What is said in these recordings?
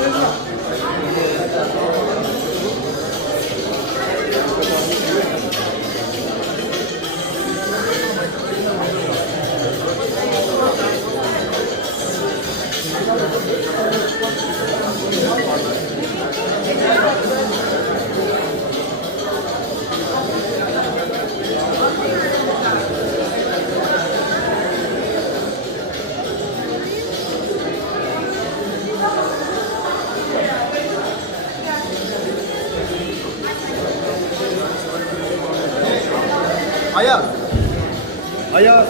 işiniz yok. Ayaz. Ayaz.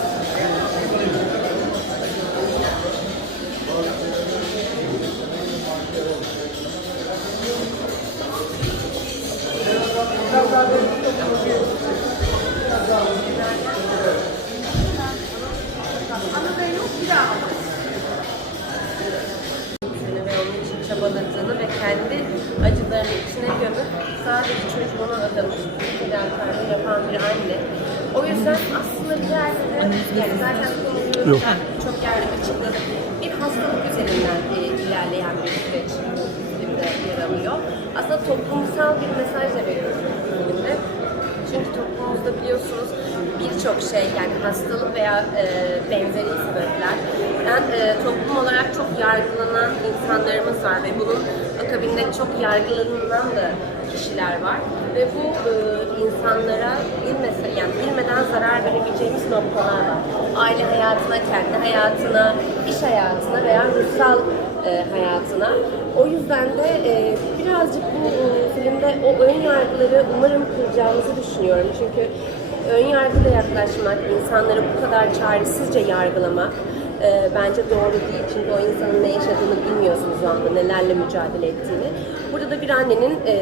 Alıyor. Aslında toplumsal bir mesaj da veriyoruz bu filmde. Çünkü toplumumuzda biliyorsunuz birçok şey yani hastalık veya e, benzeri sebeplerden e, toplum olarak çok yargılanan insanlarımız var ve bunun akabinde çok yargılanan da kişiler var ve bu e, insanlara bilmese yani bilmeden zarar verebileceğimiz noktalar var. Aile hayatına, kendi hayatına, iş hayatına veya ruhsal e, hayatına. O yüzden de e, birazcık bu e, filmde o ön yargıları umarım kıracağımızı düşünüyorum. Çünkü ön yargıyla yaklaşmak, insanları bu kadar çaresizce yargılamak e, bence doğru değil. Çünkü o insanın ne yaşadığını bilmiyorsunuz o anda, nelerle mücadele ettiğini. Burada da bir annenin e,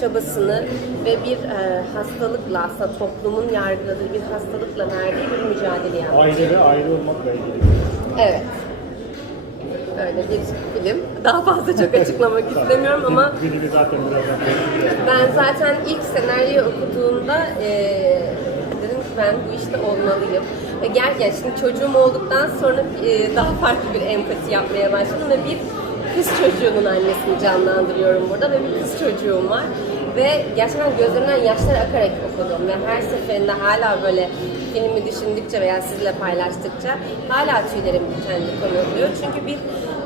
çabasını ve bir e, hastalıkla aslında toplumun yargıladığı bir hastalıkla verdiği bir mücadele yani. Aile ve aile olmakla ilgili. Evet. Öyle bir film. Daha fazla çok açıklamak istemiyorum ama zaten birazdan. ben zaten ilk senaryo okuduğumda eee, dedim ki ben bu işte olmalıyım. Ve gerçekten şimdi çocuğum olduktan sonra eee, daha farklı bir empati yapmaya başladım ve bir kız çocuğunun annesini canlandırıyorum burada ve bir kız çocuğum var. Ve gerçekten gözlerimden yaşlar akarak okudum ve her seferinde hala böyle filmi düşündükçe veya sizle paylaştıkça hala tüylerim diken oluyor. Çünkü bir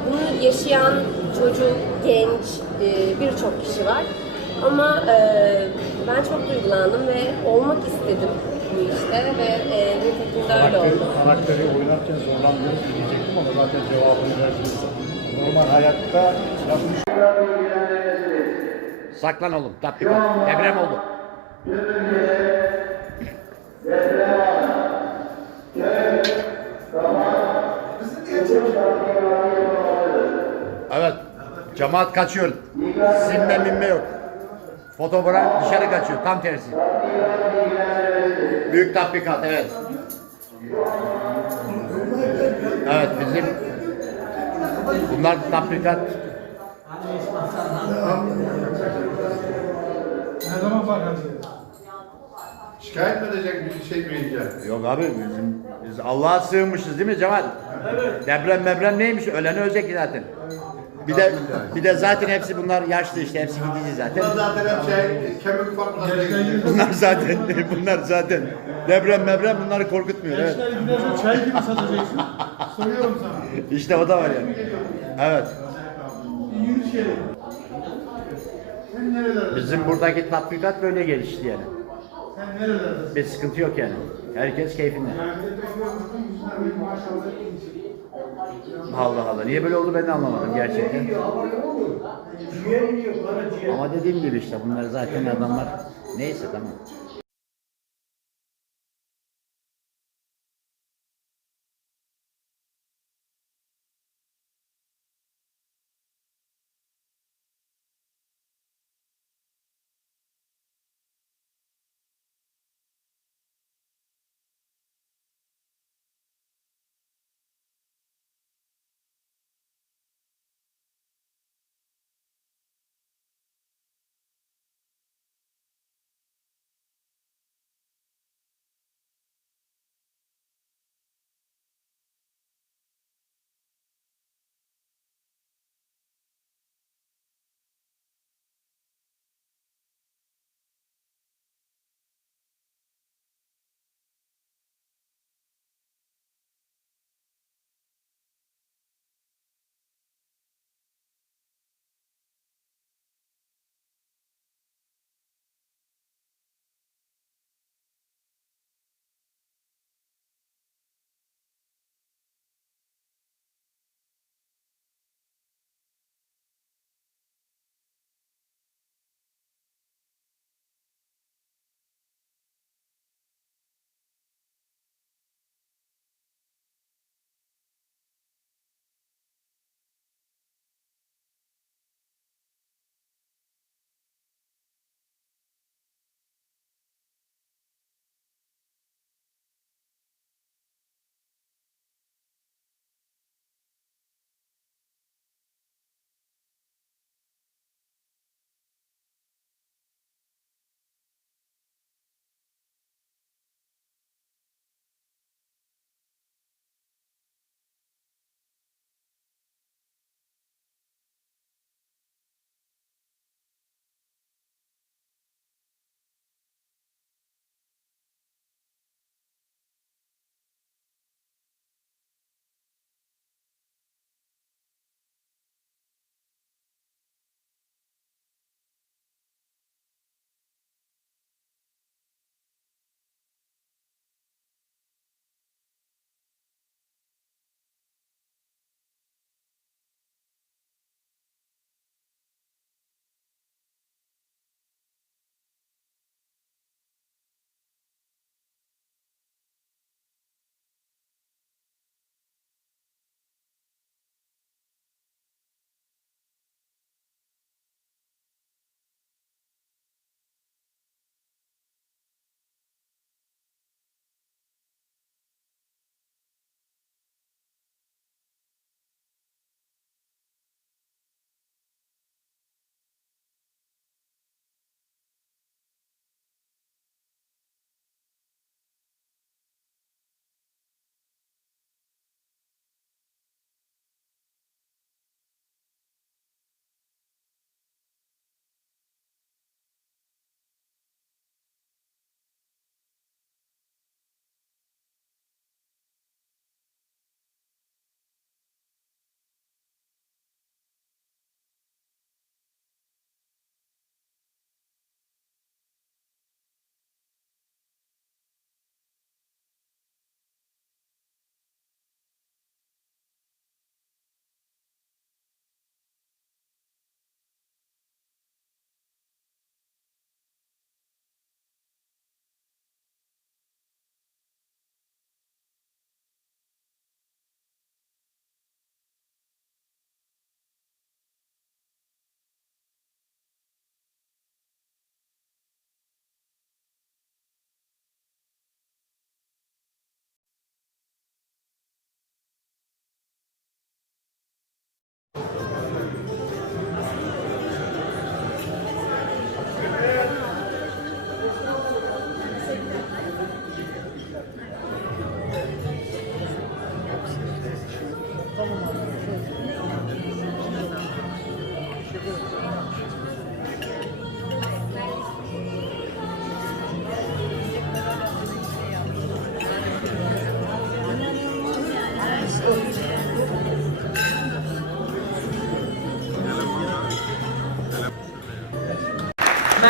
bunu yaşayan çocuk, genç eee, birçok kişi var. Ama e, ben çok duygulandım ve olmak istedim bu işte ve e, nitekim öyle oldu. karakteri oynarken zorlanmıyoruz diyecektim ama zaten cevabını verdiniz. Normal hayatta yapmış Saklan oğlum. Tatbikat. Deprem oldu. Evet. Cemaat kaçıyor. Sinme minme yok. Fotoğraf dışarı kaçıyor. Tam tersi. Büyük tatbikat. Evet. Evet bizim bunlar tatbikat Şikayet mi edecek bir şey miyince? Yok abi bizim biz Allah'a sığınmışız değil mi Cemal? Evet. Deprem mebrem neymiş? Ölen ölecek zaten. Bir de bir de zaten hepsi bunlar yaşlı işte hepsi gidici zaten. Bunlar zaten hep şey, kemik fabrikasına gidiyor. Bunlar zaten bunlar zaten deprem mebrem bunları korkutmuyor. Evet. gidersen çay gibi satacaksın. Soruyorum sana. İşte o da var yani. Evet. Yürüyüş yeri. Bizim buradaki tatbikat böyle gelişti yani. Bir sıkıntı yok yani. Herkes keyfinde. Allah Allah. Niye böyle oldu ben de anlamadım gerçekten. Ama dediğim gibi işte bunlar zaten adamlar neyse tamam.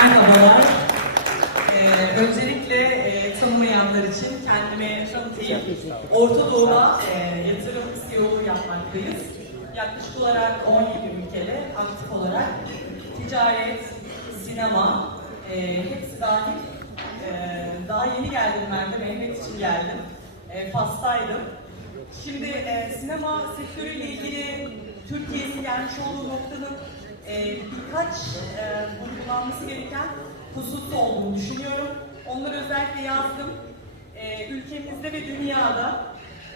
Merhabalar. Ee, öncelikle e, tanımayanlar için kendimi tanıtayım. Orta Doğu'da e, yatırım CEO'luğu yapmaktayız. Yaklaşık olarak 17 ülkede aktif olarak ticaret, sinema, e, hepsi dahil. E, daha yeni geldim ben de, Mehmet için geldim. E, Fas'taydım. Şimdi e, sinema sektörüyle ilgili Türkiye'nin gelmiş olduğu noktanın e, birkaç e, vurgulanması gereken husus olduğunu düşünüyorum. Onları özellikle yazdım. E, ülkemizde ve dünyada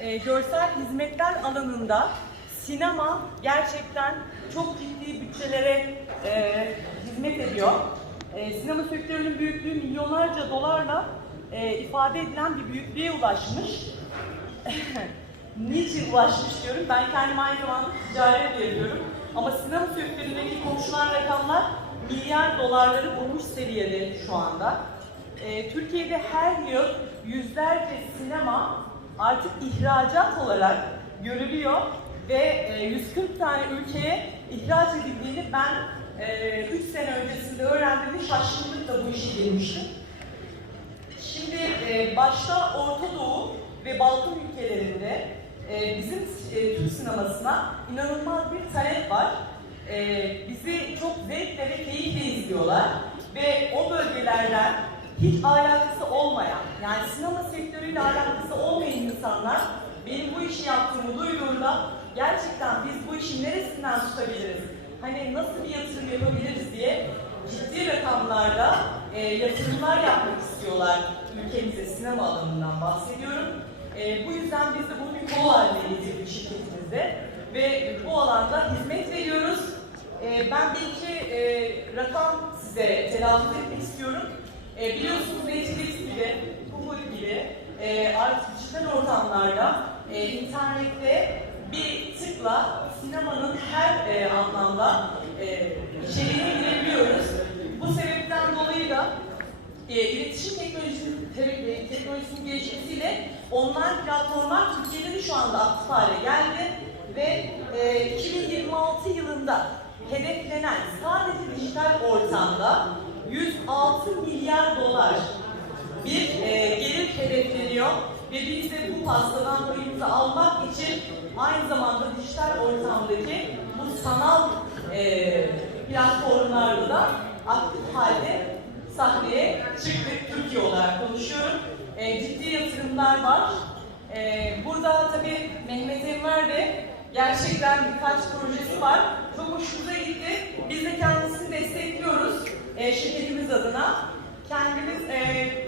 e, görsel hizmetler alanında sinema gerçekten çok ciddi bütçelere e, hizmet ediyor. E, sinema sektörünün büyüklüğü milyonlarca dolarla e, ifade edilen bir büyüklüğe ulaşmış. Niçin ulaşmış diyorum. Ben kendim aynı zamanda ticaret yapıyorum. Ama sinema sektöründeki konuşulan rakamlar milyar dolarları bulmuş seviyede şu anda. Ee, Türkiye'de her yıl yüzlerce sinema artık ihracat olarak görülüyor ve e, 140 tane ülkeye ihraç edildiğini ben 3 sene öncesinde öğrendiğimde şaşkınlıkla bu işe girmiştim. Şimdi e, başta Orta Doğu ve Balkan ülkelerinde e, bizim e, Türk sinemasına inanılmaz bir talep var. E, bizi çok zevkle ve keyifle izliyorlar ve o bölgelerden hiç alakası olmayan, yani sinema sektörüyle alakası olmayan insanlar benim bu işi yaptığımı duyduğunda gerçekten biz bu işin neresinden tutabiliriz, hani nasıl bir yatırım yapabiliriz diye ciddi rakamlarda e, yatırımlar yapmak istiyorlar ülkemize sinema alanından bahsediyorum. E, bu yüzden biz de bunu bir kol haline getirdik şirketimizde ve bu alanda hizmet veriyoruz. E, ben bir iki e, rakam size telaffuz etmek istiyorum. E, biliyorsunuz Netflix gibi, Hulu gibi e, artık dijital ortamlarda, e, internette bir tıkla sinemanın her e, anlamda e, içeriğine girebiliyoruz. Bu sebepten dolayı da e, iletişim teknolojisinin, te- teknolojisinin gelişmesiyle online platformlar Türkiye'de de şu anda aktif hale geldi ve e, 2026 yılında hedeflenen sadece dijital ortamda 106 milyar dolar bir e, gelir hedefleniyor ve biz de bu pastadan payımızı almak için aynı zamanda dijital ortamdaki bu sanal e, platformlarda da aktif halde sahneye çıktık Türkiye olarak konuşuyorum. E, ciddi yatırımlar var. E, burada tabii Mehmet Enver de gerçekten birkaç projesi var. Çok hoşumuza gitti. Biz de kendisini destekliyoruz e, şirketimiz adına. Kendimiz e,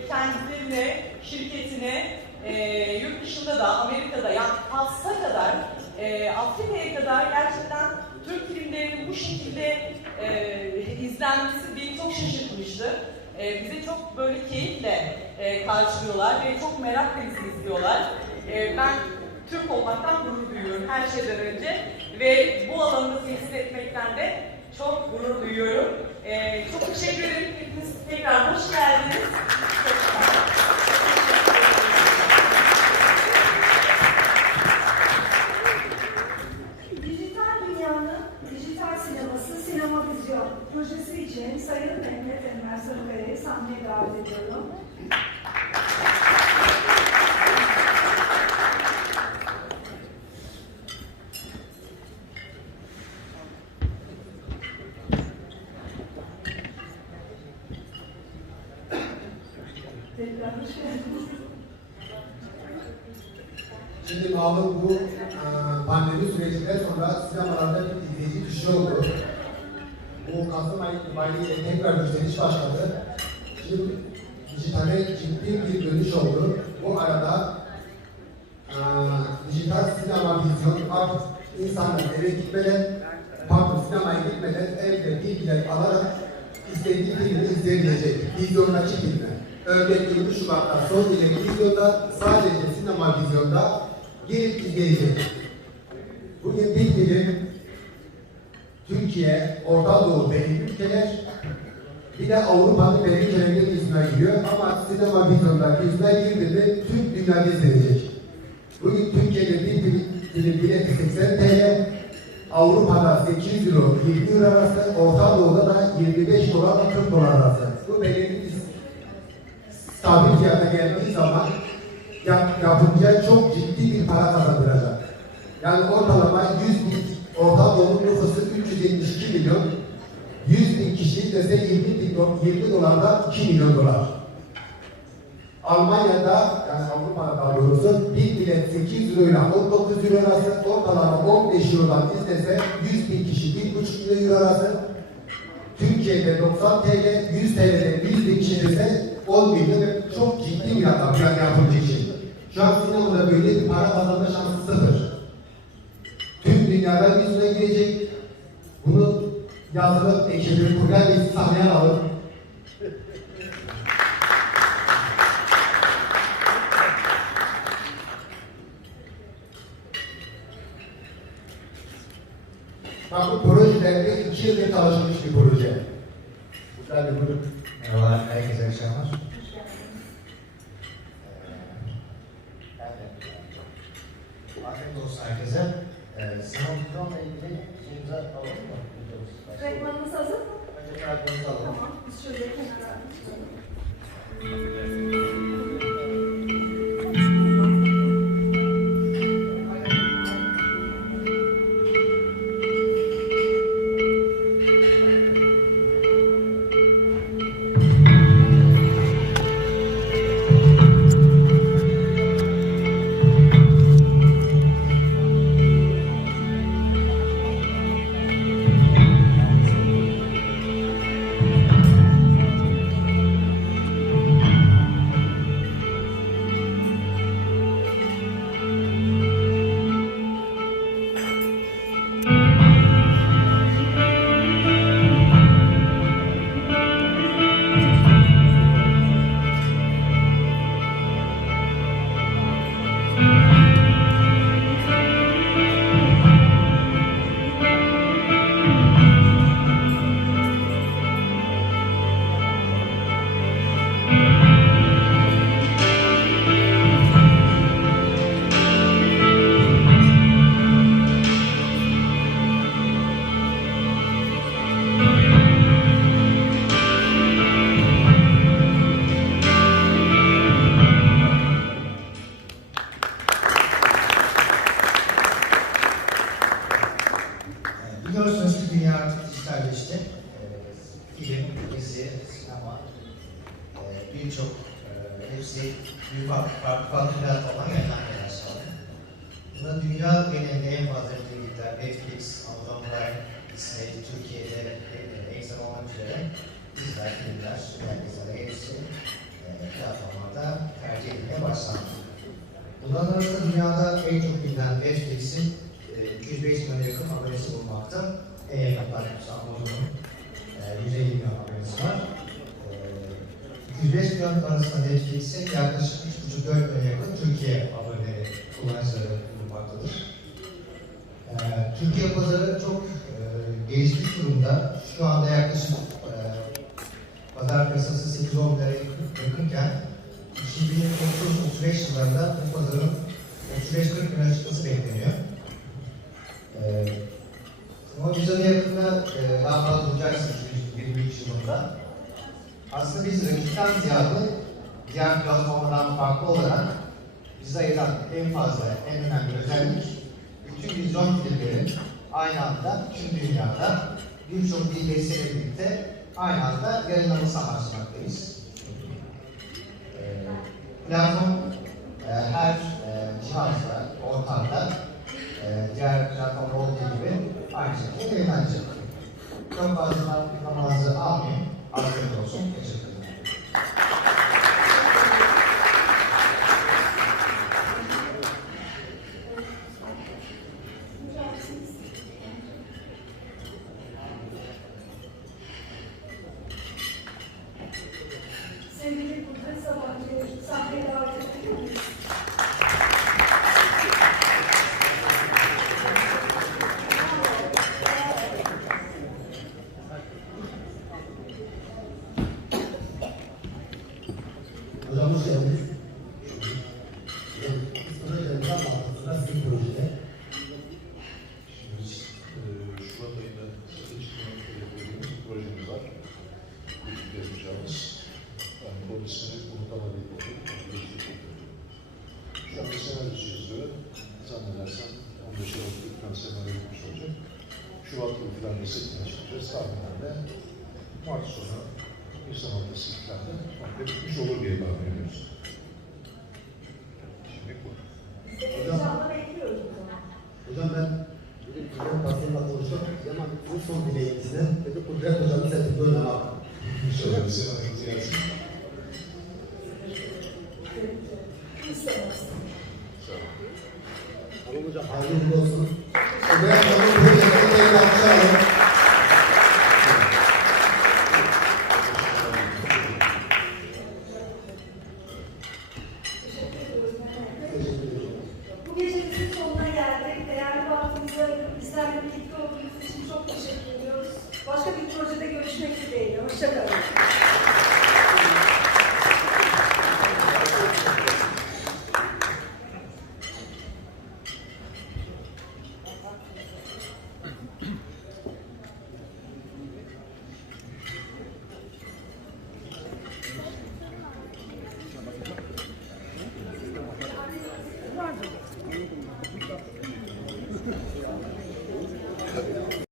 kendilerine, şirketine e, yurt dışında da, Amerika'da, yani Fas'a kadar, e, Afrika'ya kadar gerçekten Türk filmlerinin bu şekilde e, izlenmesi beni çok şaşırtmıştı. E, bize çok böyle keyifle e, karşılıyorlar ve çok merakla bizi izliyorlar. E, ben Türk olmaktan gurur duyuyorum her şeyden önce ve bu alanı temsil etmekten de çok gurur duyuyorum. E, çok teşekkür ederim. Hepiniz tekrar hoş geldiniz. Çok sağ olun. Dijital dünyanın dijital sineması Sinema Vizyon projesi için Sayın Mehmet Enver Sarıkaya'yı sahneye davet ediyorum. Tekrar hoş geldiniz. Şimdi malum bu e, pandemi sürecinden sonra sinemalarda bir izleyici düşüşü oldu. Bu Kasım ayı itibariyle tekrar yükseliş başladı. Şimdi dijitale ciddi bir dönüş oldu. Bu arada e, dijital sinema vizyon artık insanlar eve gitmeden, pardon sinemaya gitmeden evde bilgiler alarak istediği filmi izleyebilecek. Vizyondaki filmler. Örnek 20 Şubat'ta son gelen vizyonda sadece sinema vizyonda girip izleyecek. Bu dilim Türkiye, Orta Doğu belli ülkeler, bir de Avrupa'nın belli ülkelerinde izne giriyor ama sinema vizyonda izne girdi mi tüm dünya izleyecek. Bugün Türkiye'de bir film bileti 80 TL, Avrupa'da 8 euro 20 euro arası, Orta Doğu'da da 25 dolar 40 dolar arası. Bu belirli stabil fiyata geldiği zaman yap, yapımcıya çok ciddi bir para kazandıracak. Yani ortalama 100 bin, Orta Doğu nüfusu 372 milyon, 100 bin kişi dese 20, bin, do- 20 dolardan 2 milyon dolar. Almanya'da, yani Avrupa'da daha doğrusu, bir bilet 8 euro ile 19 euro arası, ortalama 15 eurodan izlese 100 bin kişi 1,5 milyon euro arası, Türkiye'de 90 TL, 100 TL'de 100 bin kişi dese 10 milyon ve çok ciddi bir rakam yani yapımcı için. Şu an sinemada böyle bir para kazanma şansı sıfır. Tüm dünyada yüzüne girecek. Bunu yazılıp ekibi kurgan bir sahneye alıp que ele estava 205 milyon arasında Netflix'in yaklaşık 3,5-4 milyona yakın Türkiye aboneleri, kullanıcıları bulunmaktadır. E, Türkiye pazarı çok e, gelişmiş durumda. Şu anda yaklaşık e, pazar piyasası 8-10 liraya yakın- yakınken 2030-35 yıllarında bu pazarın 35-40 milyon çıkması bekleniyor. Ee, ama vizyonu yakında e, daha fazla bulacaksınız 2023 yılında. Aslında biz rakipten ziyade diğer platformlardan farklı olarak bizi ayıran en fazla, en önemli özellik bütün vizyon filmlerin aynı anda tüm dünyada birçok dil desteğiyle birlikte aynı anda yayınlaması amaçlamaktayız. Ee, platform e, her e, cihazda, ortamda e, diğer platformda olduğu gibi aynı şekilde yayınlanacak. Çok fazla zamanınızı almayayım. Afiyet olsun. Teşekkür ederim. Sevgili Kudret Sabancı, sahneye davet ediyor senaryo bitmiş olacak. Şubat gibi falan da setine çıkacağız. Tahminlerle Mart sonu, Nisan ortası falan da komple bitmiş olur diye tahmin ediyoruz. Şimdi bu. Zaman. Hocam ben bir de Kudret Basın'la konuştum. Zaman bu son dileğimizde dedi Kudret Hocam'ın setinde oynamak. İnşallah bize ayet gelsin. İstemez. Tamam hocam hayırlı uğurlu olsun. Kudret Hocam'ın projesini de alkışlayalım. Teşekkür ederim. Bu gecemizin sonuna geldik. Değerli vaktinizi bizlerle birlikte olduğunuz için çok teşekkür ediyoruz. Başka bir projede görüşmek dileğiyle. Hoşçakalın.